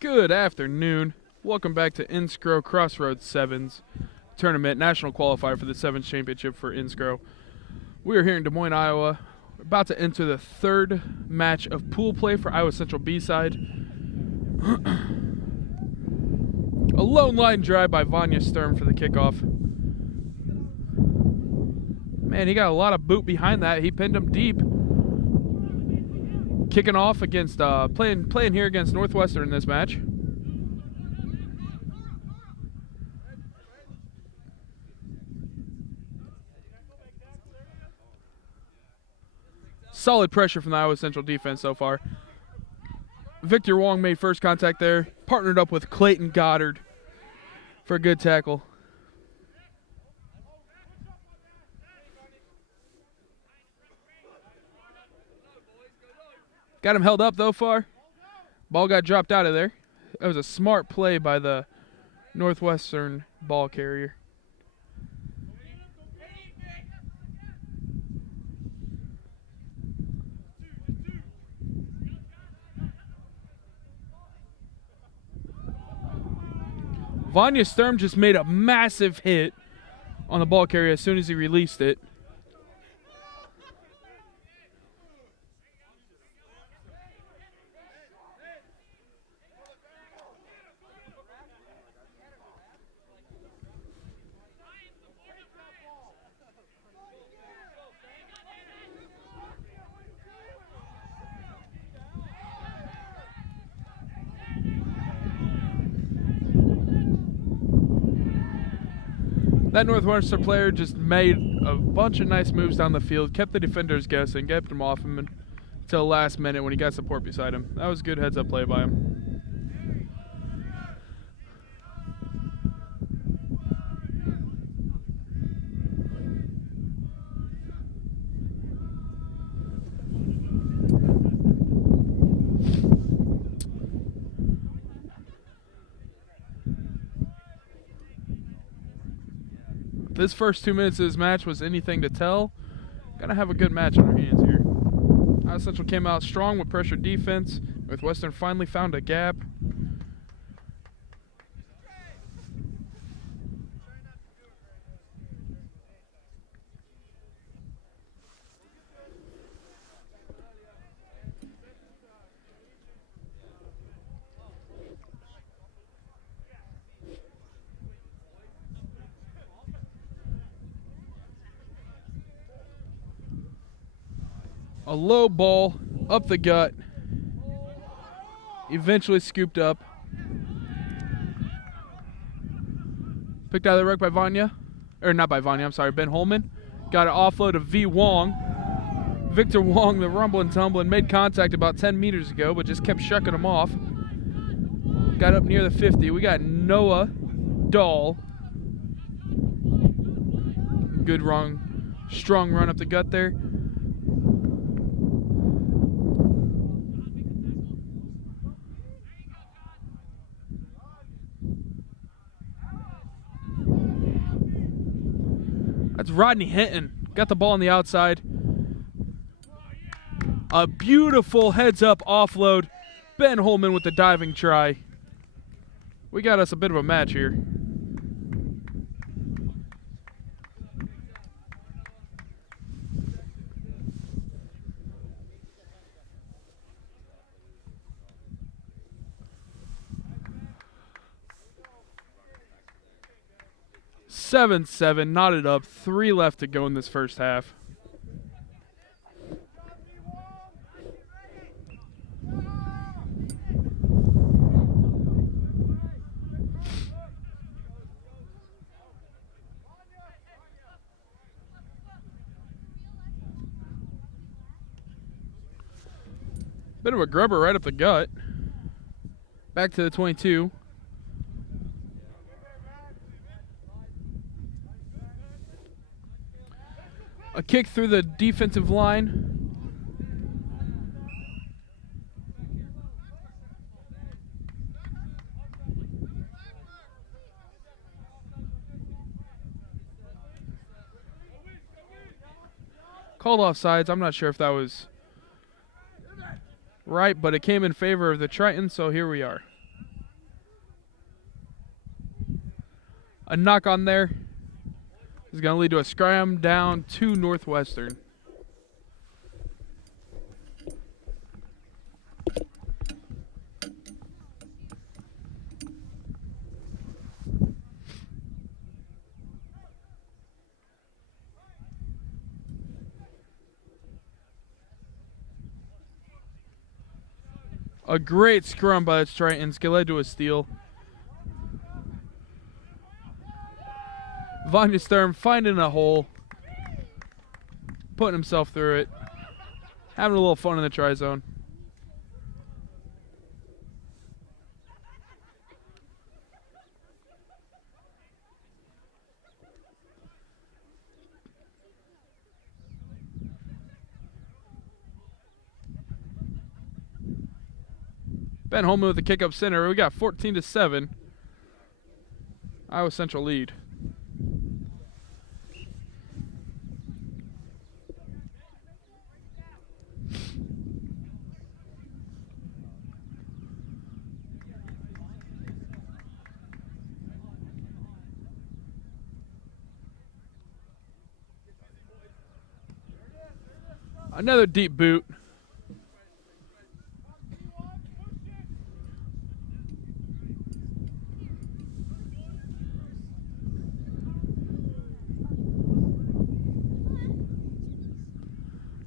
Good afternoon. Welcome back to Inscro Crossroad Sevens Tournament, National Qualifier for the Sevens Championship for Inscro. We are here in Des Moines, Iowa. We're about to enter the third match of pool play for Iowa Central B-side. A lone line drive by Vanya Sturm for the kickoff. Man, he got a lot of boot behind that. He pinned him deep. Kicking off against playing here against Northwestern in this match. Solid pressure from the Iowa Central defense so far. Victor Wong made first contact there, partnered up with Clayton Goddard for a good tackle. Got him held up though far. Ball got dropped out of there. That was a smart play by the Northwestern ball carrier. Vanya Sturm just made a massive hit on the ball carrier as soon as he released it. That Northwestern player just made a bunch of nice moves down the field, kept the defenders guessing, kept him off him until the last minute when he got support beside him. That was a good heads-up play by him. This first 2 minutes of this match was anything to tell. Gonna have a good match on our hands here. Iowa Central came out strong with pressure defense. Northwestern finally found a gap. A low ball up the gut, eventually scooped up. Picked out of the ruck by Vanya, or not by Vanya, I'm sorry, Ben Holman. Got an offload of V. Wong. Victor Wong, the rumbling tumbling, made contact about 10 meters ago, but just kept shucking him off. Got up near the 50. We got Noah Dahl. Good run, strong run up the gut there. That's Rodney Hinton. Got the ball on the outside. A beautiful heads-up offload. Ben Holman with the diving try. We got us a bit of a match here. Seven, knotted up, 3 left to go in this first half. Bit of a grubber right up the gut. Back to the 22. A kick through the defensive line. Called offsides. I'm not sure if that was right, but it came in favor of the Triton, so here we are. A knock on there is going to lead to a scram down to Northwestern. A great scrum by the Tritons led to a steal. Vanya Sturm finding a hole, putting himself through it, having a little fun in the try zone. Ben Holman with the kick up center. We got 14-7. Iowa Central lead. Another deep boot.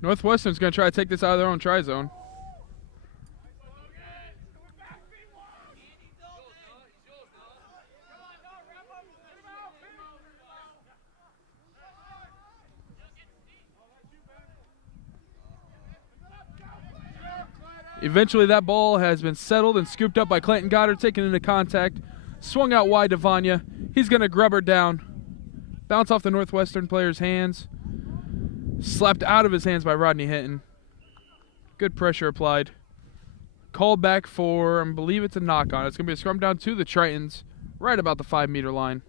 Northwestern's going to try to take this out of their own try zone. Eventually that ball has been settled and scooped up by Clayton Goddard, taken into contact. Swung out wide to Vanya. He's going to grub her down. Bounce off the Northwestern player's hands. Slapped out of his hands by Rodney Hinton. Good pressure applied. Called back for, I believe it's a knock on. It's going to be a scrum down to the Tritons, right about the 5-meter line.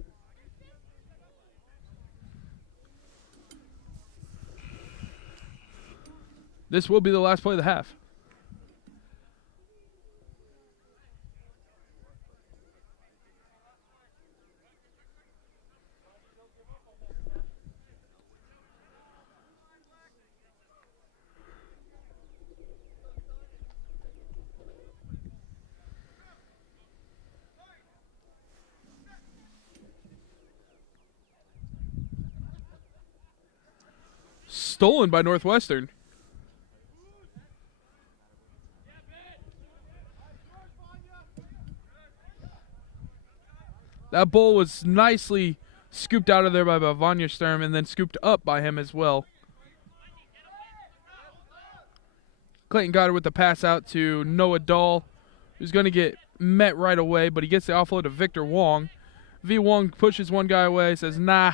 This will be the last play of the half. Stolen by Northwestern. That ball was nicely scooped out of there by Vanya Sturm and then scooped up by him as well. Clayton Goddard with the pass out to Noah Dahl, who's going to get met right away, but he gets the offload to Victor Wong. V. Wong pushes one guy away, says nah.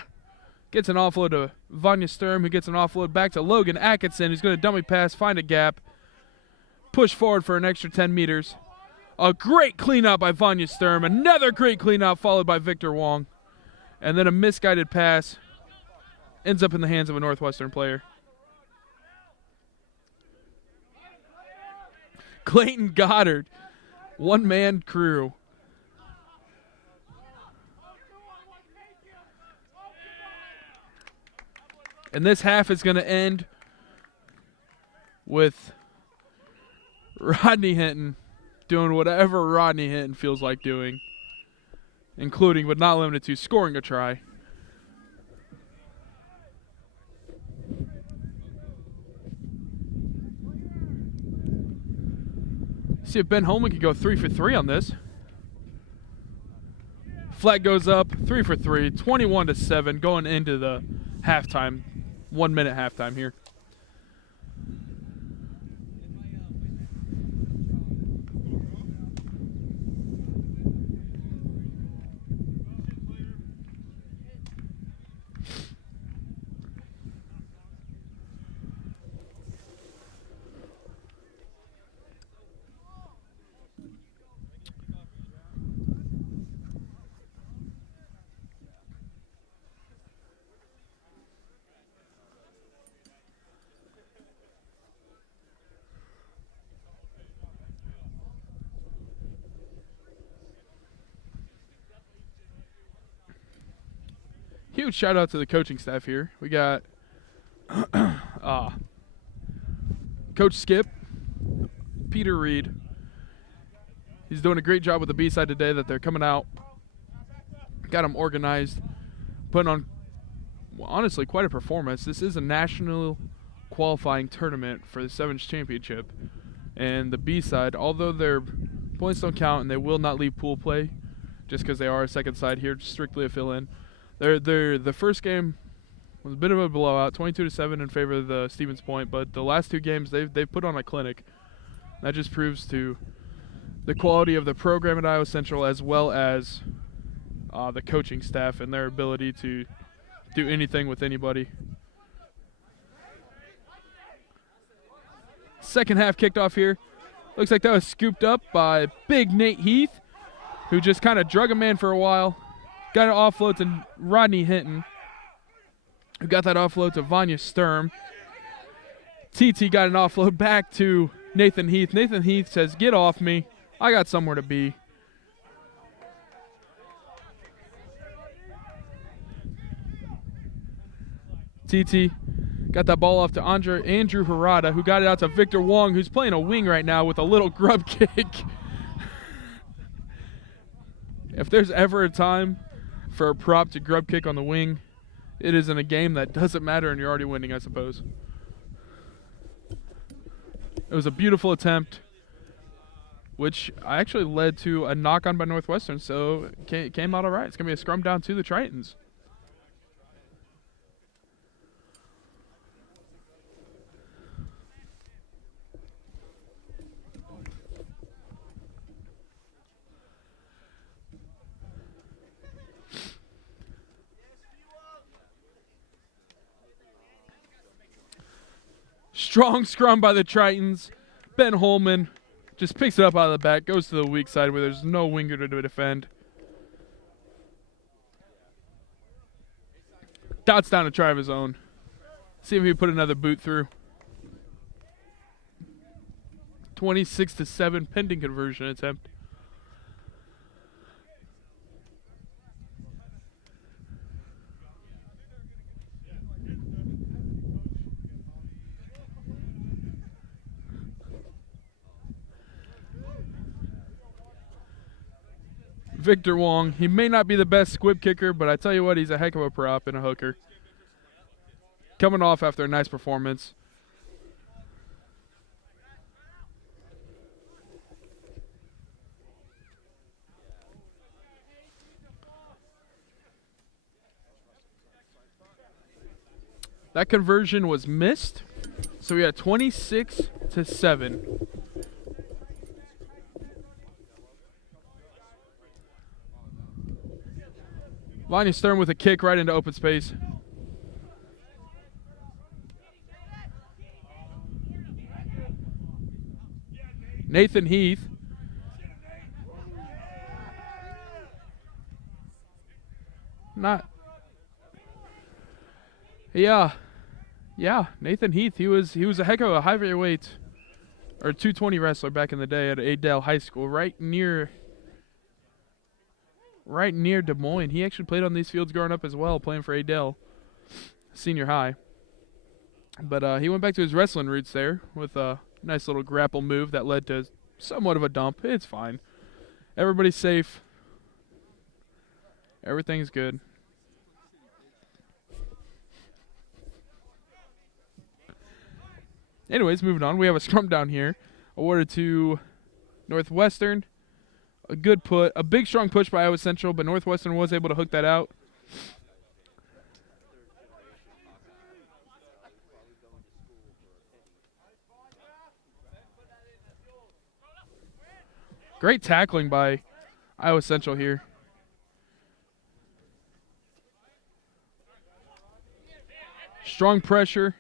Gets an offload to Vanya Sturm, who gets an offload back to Logan Atkinson, who's going to dummy pass, find a gap, push forward for an extra 10 meters. A great cleanout by Vanya Sturm. Another great cleanout followed by Victor Wong. And then a misguided pass ends up in the hands of a Northwestern player. Clayton Goddard, one-man crew. And this half is going to end with Rodney Hinton doing whatever Rodney Hinton feels like doing, including but not limited to scoring a try. See if Ben Holman can go 3 for 3 on this. Flag goes up, 3 for 3, 21-7 going into the halftime. 1 minute halftime here. huge shout out to the coaching staff here. We got Coach Skip, Peter Reed. He's doing a great job with the B-side today that they're coming out. Got them organized, putting on, well, honestly, quite a performance. This is a national qualifying tournament for the 7-inch championship. And the B-side, although their points don't count and they will not leave pool play just because they are a second side here, strictly a fill-in. The first game was a bit of a blowout, 22-7 in favor of the Stevens Point, but the last 2 games they've put on a clinic. That just proves to the quality of the program at Iowa Central as well as the coaching staff and their ability to do anything with anybody. Second half kicked off here. Looks like that was scooped up by big Nate Heath, who just kind of drug a man for a while. Got an offload to Rodney Hinton, who got that offload to Vanya Sturm. TT got an offload back to Nathan Heath. Nathan Heath says, "Get off me. I got somewhere to be." TT got that ball off to Andrew Harada, who got it out to Victor Wong, who's playing a wing right now with a little grub kick. If there's ever a time for a prop to grub kick on the wing, it is in a game that doesn't matter and you're already winning, I suppose. It was a beautiful attempt, which actually led to a knock-on by Northwestern, so it came out all right. It's going to be a scrum down to the Tritons. Strong scrum by the Tritons. Ben Holman just picks it up out of the back, goes to the weak side where there's no winger to defend. Dots down to try of his own. See if he can put another boot through. 26-7 pending conversion attempt. Victor Wong, he may not be the best squib kicker, but I tell you what, he's a heck of a prop and a hooker. Coming off after a nice performance. That conversion was missed, so we got 26-7. Vanya Sturm with a kick right into open space. Nathan Heath. Yeah, Nathan Heath. He was a heck of a heavyweight or 220 wrestler back in the day at Adel High School, right near Des Moines. He actually played on these fields growing up as well, playing for Adel Senior High. But he went back to his wrestling roots there with a nice little grapple move that led to somewhat of a dump. It's fine. Everybody's safe. Everything's good. Anyways, moving on. We have a scrum down here awarded to Northwestern. A good put, a big strong push by Iowa Central, but Northwestern was able to hook that out. Great tackling by Iowa Central here. Strong pressure.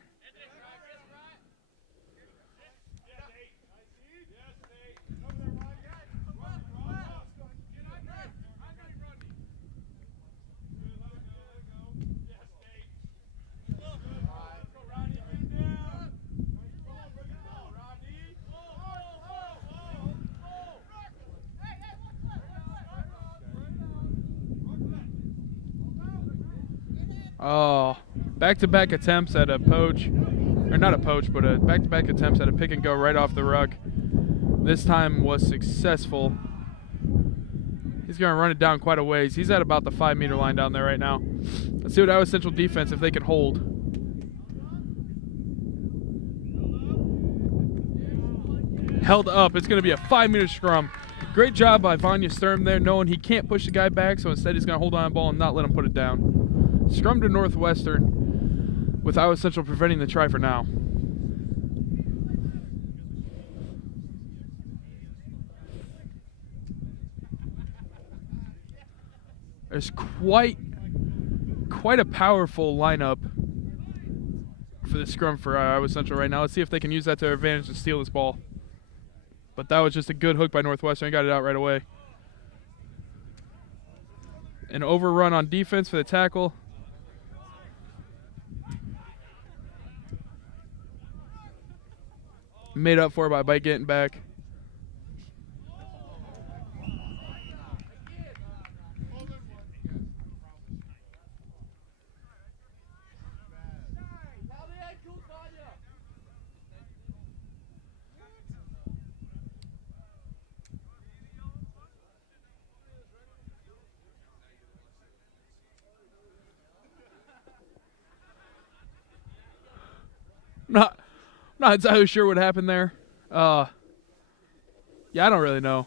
Oh, back-to-back attempts at a poach. Or not a poach, but a back-to-back attempts at a pick and go right off the ruck. This time was successful. He's going to run it down quite a ways. He's at about the 5-meter line down there right now. Let's see what Iowa Central defense, if they can hold. Held up. It's going to be a 5-meter scrum. Great job by Vanya Sturm there, knowing he can't push the guy back, so instead he's going to hold on to the ball and not let him put it down. Scrum to Northwestern, with Iowa Central preventing the try for now. There's quite a powerful lineup for the scrum for Iowa Central right now. Let's see if they can use that to their advantage to steal this ball. But that was just a good hook by Northwestern. He got it out right away. An overrun on defense for the tackle. Made up for it by getting back. Not entirely sure what happened there. Yeah, I don't really know.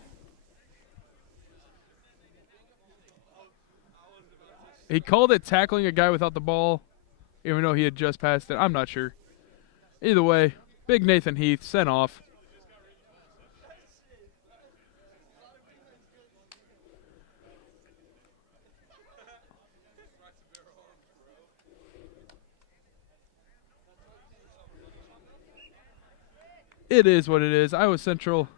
He called it tackling a guy without the ball, even though he had just passed it. I'm not sure. Either way, big Nathan Heath sent off. It is what it is. Iowa Central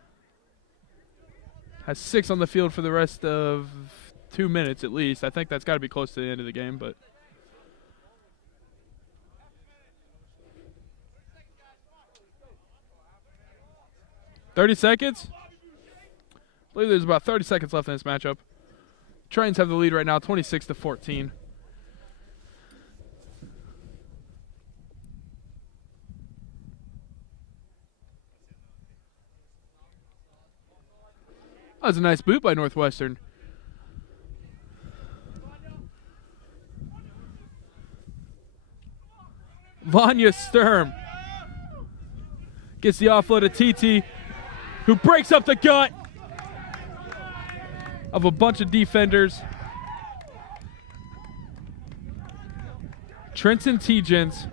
has 6 on the field for the rest of 2 minutes at least. I think that's got to be close to the end of the game, but 30 seconds? I believe there's about 30 seconds left in this matchup. Trains have the lead right now, 26-14. That was a nice boot by Northwestern. Vanya Sturm gets the offload to TT, who breaks up the gut of a bunch of defenders. Trenton Tejans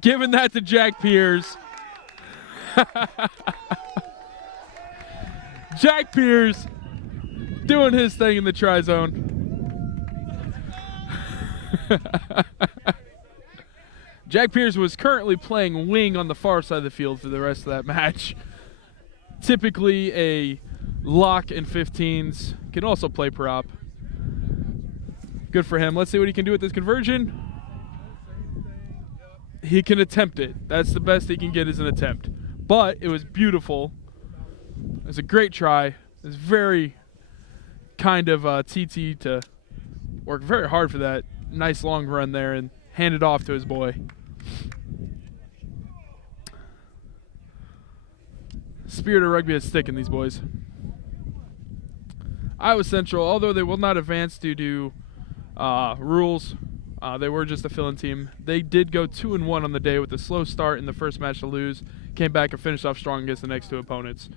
giving that to Jack Pierce. Jack Pierce doing his thing in the tri-zone. Jack Pierce was currently playing wing on the far side of the field for the rest of that match. Typically a lock in 15s. Can also play prop. Good for him. Let's see what he can do with this conversion. He can attempt it. That's the best he can get is an attempt. But it was beautiful. It was a great try. It was very kind of TT to work very hard for that nice long run there and hand it off to his boy. Spirit of rugby is sticking these boys. Iowa Central, although they will not advance due to rules, they were just a fill-in team. They did go 2-1 on the day with a slow start in the first match to lose. Came back and finished off strong against the next 2 opponents.